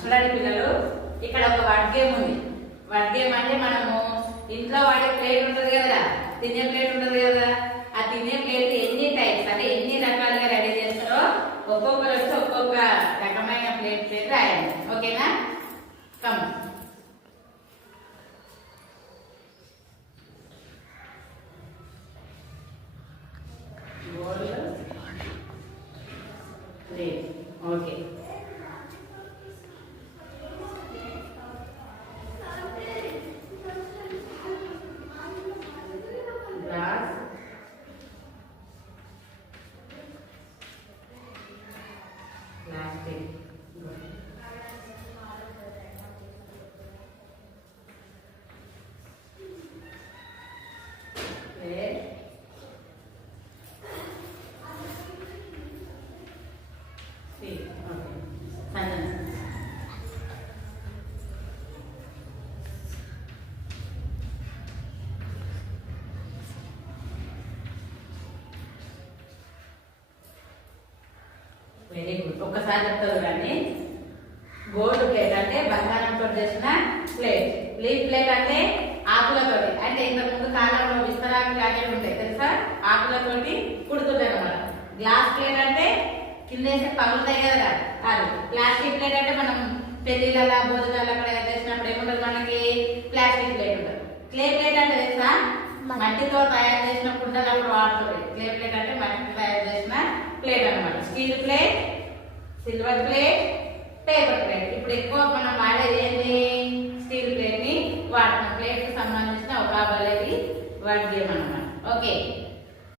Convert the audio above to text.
చూడండి పిల్లలు, ఇక్కడ ఒక వర్డ్ గేమ్ ఉంది. వర్డ్ గేమ్ అంటే మనము ఇంట్లో వాడే ప్లేట్ ఉంటుంది కదా, తినే ప్లేట్ ఉంటుంది కదా, ఆ తినే ప్లేట్ ఎన్ని టైప్స్ అంటే ఎన్ని రకాలుగా రెడీ చేస్తారో ఒక్కొక్కరు వచ్చి ఒక్కొక్క రకమైన ప్లేట్ రాయండి. ఓకేనా? Come plate. Okay, glass, plastic, plate, steel. Okay, Sanjana. Very good. ఒక్కసారి చెప్తారు కానీ గోల్డ్ ప్లేట్ అంటే బంగారంతో చేసిన ప్లేట్. లీఫ్ ప్లేట్ అంటే ఆకులతోటి, అంటే ఇంతకు ముందు కాలంలో విస్తరాకు ప్యాకెట్ ఉంటాయి తెలుసా, ఆకులతోటి కుడుతుంటాయి అన్నమాట. గ్లాస్ ప్లేట్ అంటే కిందేసి పగులుతాయి కదా అది. ప్లాస్టిక్ ప్లేట్ అంటే మనం పెళ్లిళ్ళ భోజనాలు అక్కడ చేసినప్పుడు ఏముంటుంది మనకి ప్లాస్టిక్ ప్లేట్ ఉంటుంది. క్లే ప్లేట్ అంటే తెలుసా, మట్టితో తయారు చేసిన కుండలు అప్పుడు వాడుతుంది. క్లే ప్లేట్ అంటే మట్టితో తయారు చేసిన ప్లేట్ అనమాట. Steel plate, silver plate, paper plate. ఇప్పుడు ఎక్కువ మనం వాడేది ఏంటి, స్టీల్ ప్లేట్ ని వాడుతున్నాం. ప్లేట్ కి సంబంధించిన ఒక వర్డ్ గేమ్ అన్నమాట. ఓకే.